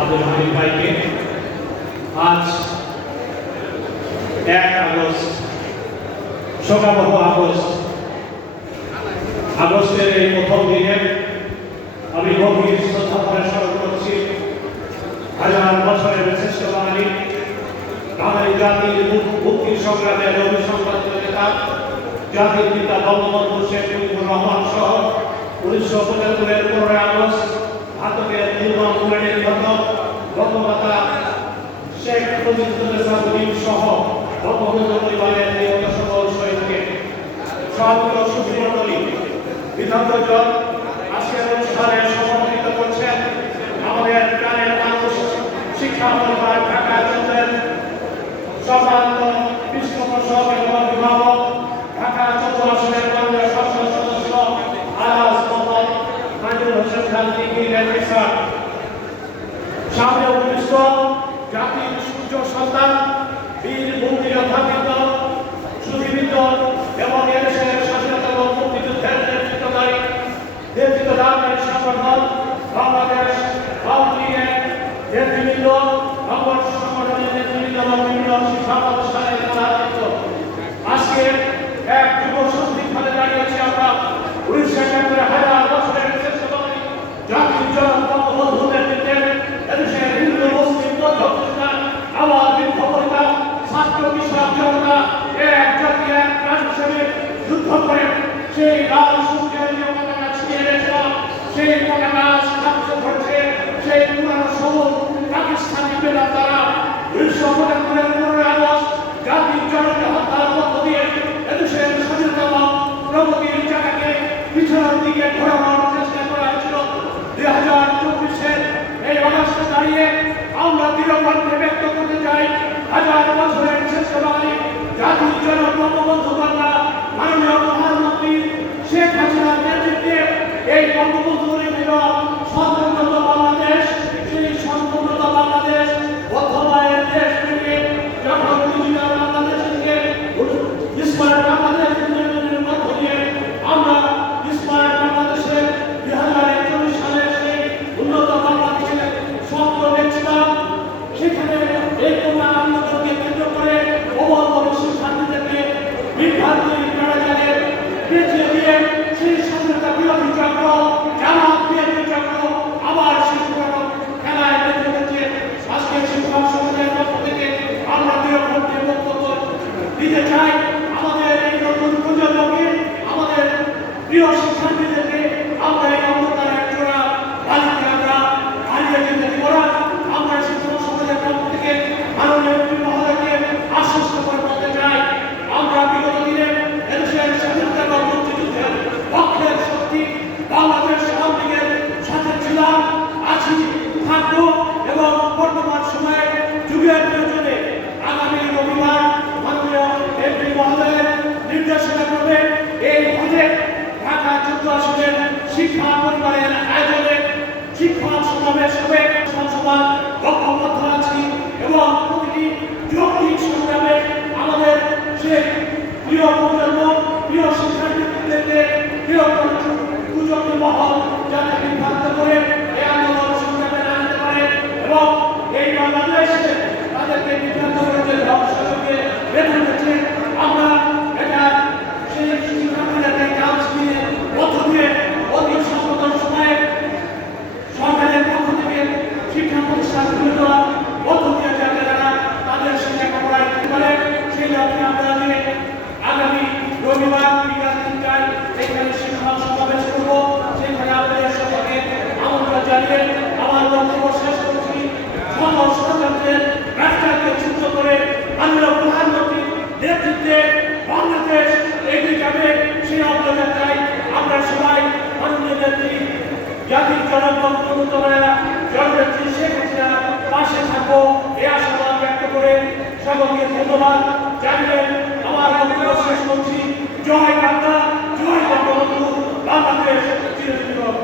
আব্দুল হামিদ ভাইকে আজ 1 আগস্ট শোকাবহ আগস্টের এই প্রথম দিনে আমি গভীর শ্রদ্ধা করে স্মরণ করছি হাজার বছরের শ্রেষ্ঠ বাঙালি বাঙালি জাতির মুক্তি সংগ্রামের অভিসংবাদিত নেতা জাতির পিতা বঙ্গবন্ধু শেখ মুজিবুর রহমান সহ 1975-এর 15 আগস্ট ঘাতকের নির্মম গুলি নিহত বঙ্গমাতা শেখ মুজিবুর সহ বঙ্গবন্ধু পরিবারের নিহত সকল শহীদকে সক্রিয় সুধীমণ্ডলী বিধানজন আজকের অনুষ্ঠানে সভাপতিত্ব করছেন আমাদের প্রাণের মানুষ শিক্ষা পরিবার ঢাকা চন্দ্রের সম্মানিত পৃষ্ঠপোষক এবং অভিভাবক ঢাকা 14 আসনের মাননীয় সংসদ সদস্য আলাস মোহাম্মদ নাজির হোসেন খান স্যার, সামনে উপবিষ্ট জাতির সূর্য সন্তান বীর মুক্তিযোদ্ধাবৃন্দ সুধীবৃন্দ এবং এদেশের স্বাধীনতা ও মুক্তিযুদ্ধের নেতৃত্বদানের সংগঠন বাংলাদেশ আওয়ামী লীগের নেতৃবৃন্দ সংগঠন সংগঠনের নেতৃবৃন্দ এবং বিভিন্ন শিক্ষা প্রতিষ্ঠানের নেতৃত্ব, আজকে এক যুব সন্ধিক্ষণে দাঁড়িয়েছি আমরা 1971 হাজার বছরের শ্রেষ্ঠ বাঙালি জাতির জনক বঙ্গবন্ধু নেতৃত্বে এদেশের হিন্দু মুসলিম বৌদ্ধ খ্রিস্টান আবার বিক্ষোভকারীরা ছাত্র কৃষক জনতা এক জাতি এক প্রাণ হিসেবে যুদ্ধ করে সেই লাল সূর্যের যে পতাকা ছিঁড়ে এনেছিল সেই পতাকা সাহায্য করছে সেই পুরানো সবুজ পাকিস্তানি বেলা তারা 1975-এর 15 আগস্ট জাতির জনকে হত্যার মধ্য দিয়ে এদেশের স্বাধীনতা প্রগতির জায়গাকে পিছনের দিকে ঘোরানোর চেষ্টা করা হয়েছিল। 2024-এর এই অবস্থা দাঁড়িয়ে আমরা দৃঢ়কণ্ঠে ব্যক্ত করতে চাই হাজার বছরের শ্রেষ্ঠ বাঙালি জাতির জনক বঙ্গবন্ধু কন্যা মাননীয় প্রধানমন্ত্রী শেখ হাসিনার নেতৃত্বে এই বঙ্গবন্ধু স্বতন্ত্র বাংলাদেশ, সেই স্বতন্ত্র বাংলাদেশ বর্তমানের দেশ থেকে যখন ডিজিটাল বাংলাদেশকে স্মার্ট বাংলাদেশ উন্নয়নের মধ্য দিয়ে আমরা স্মার্ট বাংলাদেশের 2041 সালের সেই উন্নত বাংলাদেশের স্বপ্ন দেখছিলাম, সেখানে এই কন্যা আন্দোলনকে কেন্দ্র করে অবৈধ শিক্ষার্থীদেরকে বিভ্রান্তির কারাগারে বেঁচে দিয়ে সেই স্বাধীনতা বিরোধী চক্র জামাত বিরোধী চক্র আবার সেই পুরনো খেলায় বেঁচে গেছে। আজকে শিক্ষক সমাজের পক্ষ থেকে আমরা দৃঢ়কণ্ঠে বক্তব্য দিতে চাই আমাদের এই নতুন প্রজন্মকে, আমাদের প্রিয় শিক্ষার্থীদেরকে আমরা এই অন্ধকারের চোরা বালিকে আমরা হারিয়ে যেতে দিব না। আমরা শিক্ষক সমাজের পক্ষ থেকে মাননীয় মহোদয়কে আশ্বস্ত করে বলতে চাই আমরা বিগত দিনে এদেশের স্বাধীনতা বা মুক্তিযুদ্ধের পক্ষের শক্তি বাংলাদেশ আওয়ামী লীগের সাথে ছিলাম, আছি, থাকবো এবং বর্তমান সময়ে যুগের প্রয়োজনে আগামী রবিবার মাননীয় এমপি মহোদয়ের নির্দেশনা ক্রমে এই প্রজেক্ট ঢাকা 14 আসনের শিক্ষা পরিবারের আয়োজনে শিক্ষক সমাবেশ হবে। সমাজ ঐক্যবদ্ধ আছি এবং প্রতিটি যৌক্তিক সংগ্রামে আমাদের সেই প্রিয় প্রজন্ম প্রিয় শিক্ষার্থীদেরকে প্রিয় সুযোগী মহল যাতে বিভ্রান্ত করে এই আন্দোলন সংগ্রামে না আনতে পারে এবং এই বাংলাদেশে তাদেরকে বিভ্রান্ত করে যে ধ্বংসকে বেঁধে গেছে আমরা এটা সেই শিক্ষার্থীদেরকে কাউন্সিলিংয়ের মধ্য দিয়ে অতি সংকট সময়ে সরকারের পক্ষ থেকে শিক্ষা প্রতিষ্ঠানগুলো দেওয়ার মধ্য দিয়ে যাতে যারা তাদের শিক্ষা করায় পারে সেই লক্ষ্যে আমরা আগামী রবিবার বিকাল 3টায় এখানে শিক্ষা সমাবেশ করব। সেখানে আপনাদের সবাইকে আমন্ত্রণ জানিয়ে আমার বক্তব্য শেষ করছি। সকল সরকারদের রাষ্ট্রকে যুক্ত করে মাননীয় প্রধানমন্ত্রীর নেতৃত্বে বাংলাদেশ এগিয়ে যাবে সেই অগ্রযাত্রায় আমরা সবাই মাননীয় নেত্রী জাতির জনক বঙ্গবন্ধু জননেত্রী শেখ হাসিনার পাশে থাকবো এই আশাবাদ ব্যক্ত করে সকলকে ধন্যবাদ জানিয়ে আমার বক্তব্য শেষ করছি। জয় বাংলা, জয় বঙ্গবন্ধু, বাংলাদেশ চিরজীবন।